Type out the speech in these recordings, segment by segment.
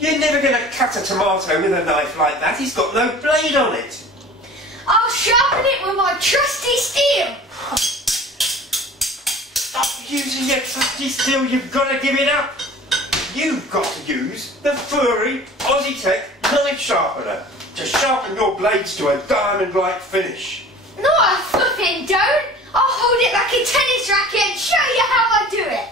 You're never going to cut a tomato with a knife like that. He's got no blade on it. I'll sharpen it with my trusty steel. Stop using your trusty steel. You've got to give it up. You've got to use the furry Aussie-Tech knife sharpener to sharpen your blades to a diamond-like finish. No, I flipping don't. I'll hold it like a tennis racket and show you how I do it.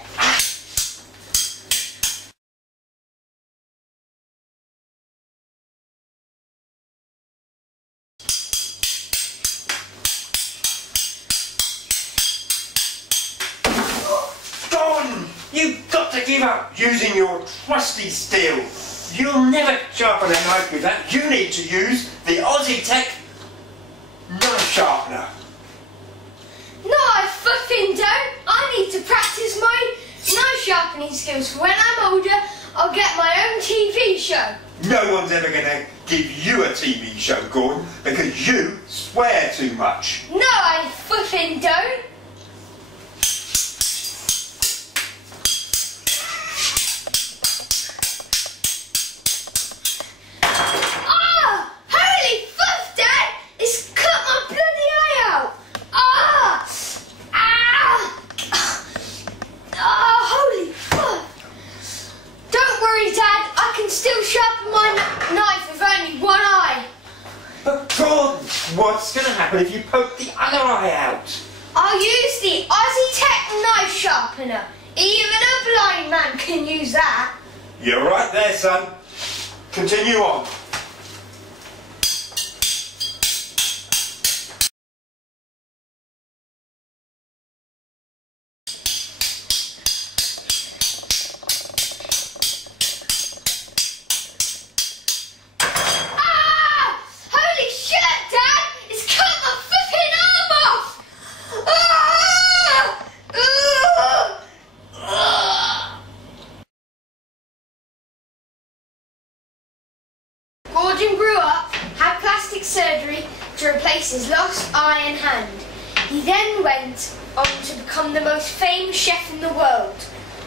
Gordon, you've got to give up using your trusty steel. You'll never sharpen a knife with that. You need to use the Aussie-Tech knife sharpener. No, I flipping don't. I need to practice my knife sharpening skills. For when I'm older, I'll get my own TV show. No one's ever going to give you a TV show, Gordon, because you swear too much. No, I flipping don't. Still sharpen my knife with only one eye. But Gordon, what's going to happen if you poke the other eye out? I'll use the Aussie-Tech knife sharpener. Even a blind man can use that. You're right there, son. Continue on. Gordon grew up, had plastic surgery to replace his lost eye and hand. He then went on to become the most famous chef in the world.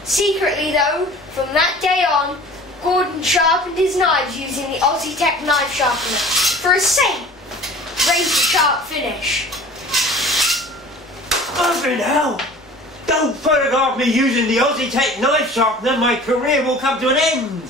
Secretly though, from that day on, Gordon sharpened his knives using the Aussie-Tech knife sharpener for a safe, razor-sharp finish. Flippin' hell! Don't photograph me using the Aussie-Tech knife sharpener, my career will come to an end!